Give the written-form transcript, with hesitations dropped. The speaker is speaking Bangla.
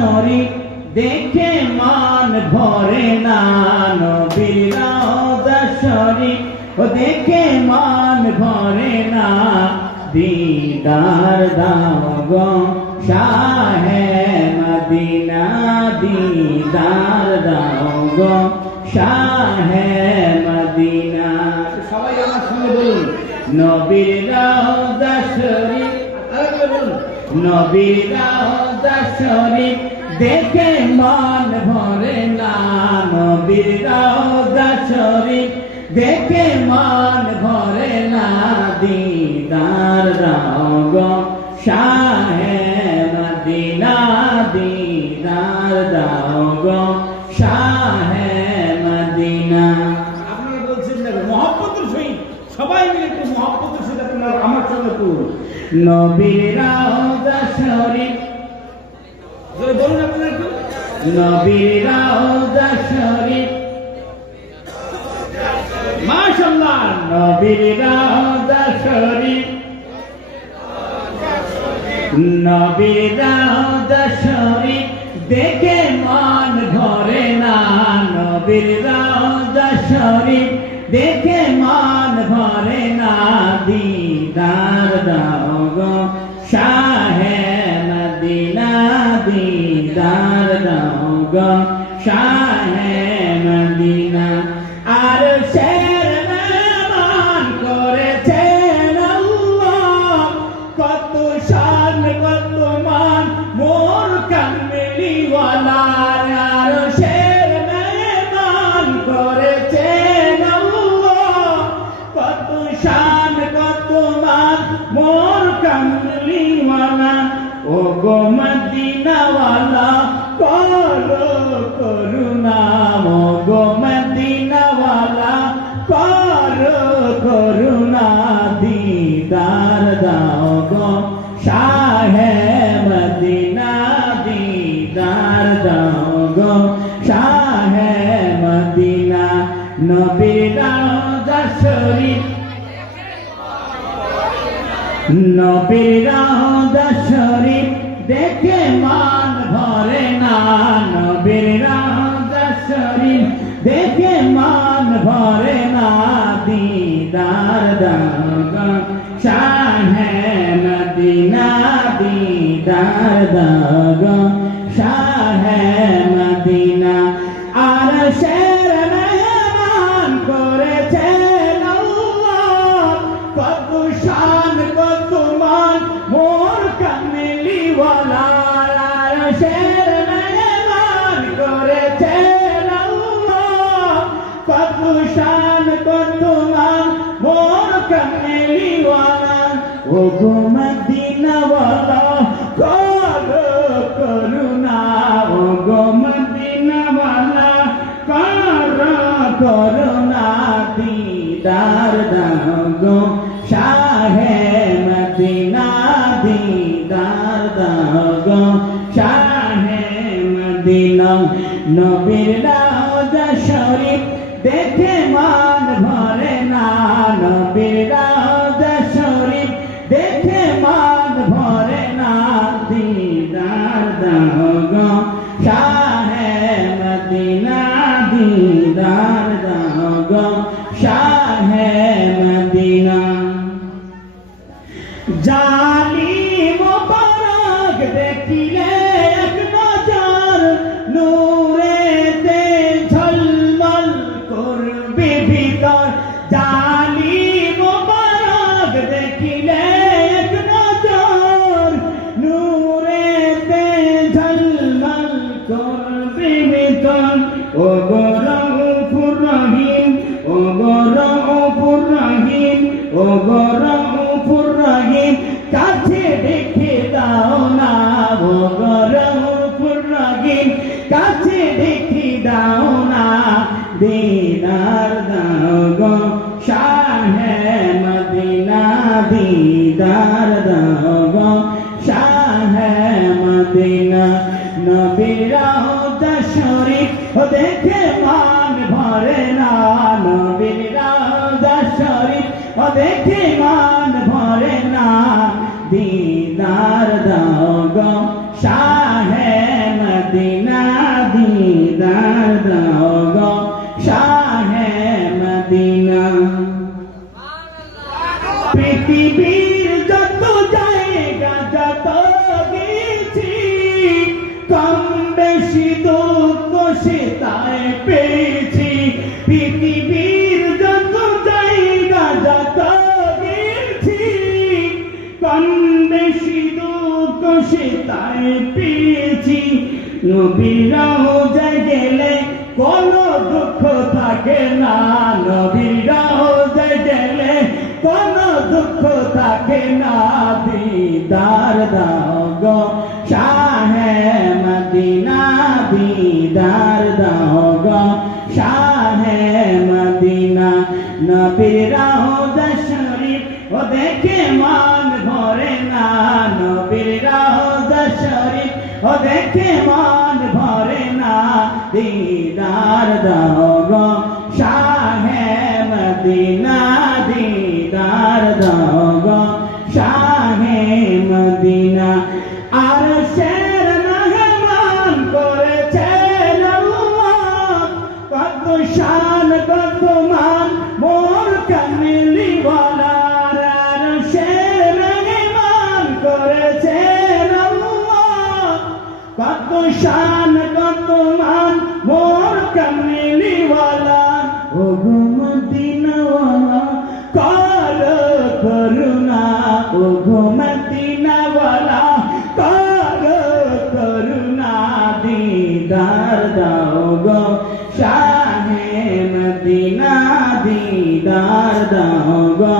শরীফ দেখে মান ভরে না, নবীর রওজা শরীফ দেখে মান ভরে না, দিদার দাও গো শাহে মদিনা, দিদার দাও গো শাহে মদিনা। সবাই আমার সঙ্গে বলুন, নবীর রওজা শরীফ, নবীর রওজা শরীফ দেখে মান ভরে না, নবীর রওজা শরীফ দেখে মান ভরে না, দিদার দাও গো শাহে মদিনা, দিদার দাও গো শাহে মদিনা। আপনি বলছেন না মহব্বতের সহিত, সবাই মিলে একটু মহব্বতের সহিত আপনারা আমার সঙ্গে পড়ুন, নবীর রওজা শরীফ, বলুন আপনারা একটু, নবীর রওজা শরীফ, মাশাআল্লাহ, নবীর রওজা শরীফ, নবীর রওজা শরীফ দেখে মান ভরে না, নবীর রওজা শরীফ দেখে মান ভরে না, দিদার দাও গো শাহে মদিনা, দিদার দাও গো শাহে মদিনা। আর শের মেহমান করেছেন আল্লাহ, কত শান কত মান মোর কামলিওয়ালা, আর শের মেহমান করেছেন আল্লাহ, কত শান কত মান মোর কামলিওয়ালা, ও গো মদিনাওয়ালা করো করুণা, ও গো মদিনাওয়ালা করো করুণা, দিদার দাও গো শাহে মদিনা, দিদার দাও গো শাহে মদিনা। নবীর রওজা শরীফ, নবীর রওজা শরীফ দেখে মান ভরে না, নবীর রওজা শরীফ দেখে মান ভরে না, দিদার দাও গো শাহে মদিনা, দিদার দাও গো শাহে মদিনা। আর শের মেহমান করেছেন আল্লাহ, কত শান কত মান মোর কামলিওয়ালা, আর শের মেহমান করেছেন আল্লাহ, কত শান কত মান মোর কামলিওয়ালা, ও গো মদিনাওয়ালা করো করুণা, ও গো মদিনাওয়ালা করো করুণা, দিদার দাও গো শাহে মদিনা, দিদার দাও গো শাহে মদিনা। নবীর রওজা শরীফ দেখে মান ভরে না, নবীর রওজা শরীফ দেখে মান ভরে না, দিদার দাও গো শাহে মদিনা, দিদার দাও গো শাহে মদিনা। জালিম মুবারক দেখিলে এক নজর, নূরেতে ঝলমল করবে ভিতর, জালিম মুবারক দেখিলে এক নজর, নূরেতে ঝলমল করবে ভিতর, ও গো রউফুর রহিম, ও গো রউফুর রহিম, ও গো রউফুর রহিম, কাছে দেখে দাও না, ও গো রউফুর রহিম, কাছে দেখে দাও না, দিদার দাও গো শাহে মদিনা, দিদার দাও গো শাহে মদিনা। নবীর রওজা শরীফ দেখে মান ভরে না, নবীর রওজা শরীফ দেখে মান ভরে না, দিদার দাও গো শাহে মদিনা দিদার দাও গো শাহে মদিনা। পৃথিবীর যত জায়গা যত গেছি, কম বেশি দুঃখ সেটাই পেয়েছি। পৃথিবীর যত জায়গা যত গেছি, কম বেশি দুঃখ সেটাই পেয়েছি। নবীর রওজায় গেলে কোনো দুঃখ থাকে না, নবীর রওজায় গেলে কোনো দুঃখ থাকে না। দিদার দাও গো শাহে মদিনা দিদার দাও গো শাহে মদিনা। নবীর রওজা শরীফ ও দেখে মান ভরে না, নবীর রওজা শরীফ ও দেখে মান ভরে না। দিদার দাও গো শাহে মদিনা দিদার দাও গো শাহে মদিনা। আর শের মেহমান করেছেন আল্লাহ, কত শান কত মান মোর কামলি ওয়ালার। আর শের মেহমান করেছেন আল্লাহ, কত শান কত মান মোর কামলি ওয়ালার। ও গো মদিনা ওয়ালা কর করুণা, ও গো মদিনা ওয়ালা কর করুণা। দিদার দাও গো শাহে মদিনা দিদার দাও গো